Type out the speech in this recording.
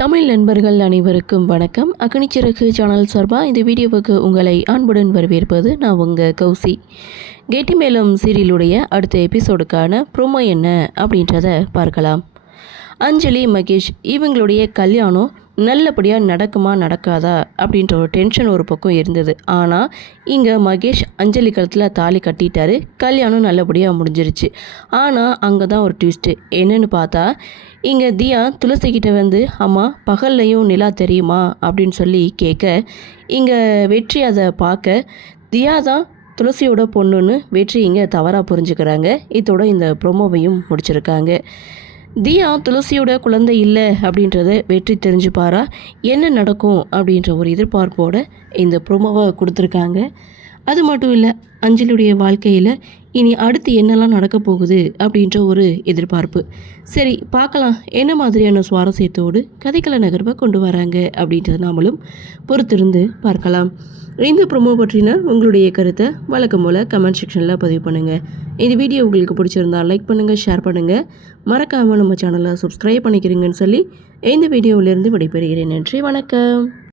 தமிழ் நண்பர்கள் அனைவருக்கும் வணக்கம். அக்னிச்சிறகு சேனல் சார்பாக இந்த வீடியோவுக்கு உங்களை அன்புடன் வரவேற்பது நான் உங்கள் கௌசி. கெட்டி மேளம் சீரியலுடைய அடுத்த எபிசோடுக்கான ப்ரோமோ என்ன அப்படின்றத பார்க்கலாம். அஞ்சலி மகேஷ் இவங்களுடைய கல்யாணம் நல்லபடியாக நடக்குமா நடக்காதா அப்படின்ற ஒரு டென்ஷன் ஒரு பக்கம் இருந்தது. ஆனால் இங்கே மகேஷ் அஞ்சலி கழுத்தில் தாலி கட்டிட்டாரு, கல்யாணம் நல்லபடியாக முடிஞ்சிருச்சு. ஆனால் அங்கே தான் ஒரு ட்விஸ்ட்டு. என்னன்னு பார்த்தா இங்கே தியா துளசிக்கிட்ட வந்து அம்மா பகல்லையும் நிலா தெரியுமா அப்படின்னு சொல்லி கேட்க, இங்கே வெற்றி அதை பார்க்க தியா தான் துளசியோட பொண்ணுன்னு வெற்றி இங்கே தவறாக புரிஞ்சுக்கிறாங்க. இதோட இந்த ப்ரோமோவையும் முடிச்சிருக்காங்க. தியா துளசியோட குழந்தை இல்லை அப்படின்றத வெற்றி தெரிஞ்சுப்பாரா, என்ன நடக்கும் அப்படின்ற ஒரு எதிர்பார்ப்போடு இந்த ப்ரோமோவை கொடுத்துருக்காங்க. அது மட்டும் இல்லை, அஞ்சலியுடைய வாழ்க்கையில் இனி அடுத்து என்னெல்லாம் நடக்க போகுது அப்படின்ற ஒரு எதிர்பார்ப்பு. சரி பார்க்கலாம் என்ன மாதிரியான சுவாரஸ்யத்தோடு கதைக்கள நகர்வை கொண்டு வராங்க அப்படின்றத நாமளும் பொறுத்திருந்து பார்க்கலாம். இந்த ப்ரோமோ பற்றின உங்களுடைய கருத்தை வழக்கம் போல் கமெண்ட் செக்ஷனில் பதிவு பண்ணுங்கள். இந்த வீடியோ உங்களுக்கு பிடிச்சிருந்தால் லைக் பண்ணுங்கள், ஷேர் பண்ணுங்கள், மறக்காமல் நம்ம சேனலை சப்ஸ்கிரைப் பண்ணிக்கிறீங்கன்னு சொல்லி இந்த வீடியோவிலேருந்து விடைபெறுகிறேன். நன்றி, வணக்கம்.